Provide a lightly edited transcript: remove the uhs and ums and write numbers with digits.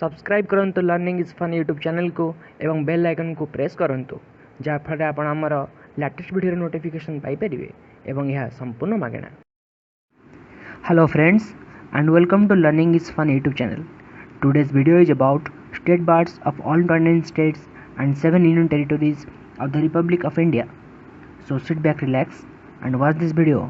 सब्सक्राइब करंतु learning is fun YouTube channel को एवं बेल आइकन को प्रेस करंतु जहाँफल आप आमर लेटेस्ट वीडियो नोटिफिकेशन पाइपर एवं यह संपूर्ण मागणा। Hello friends and welcome to Learning is Fun YouTube channel. Today's video is about state boards of all 29 states and 7 union territories of the Republic of India. So sit back, relax and watch this video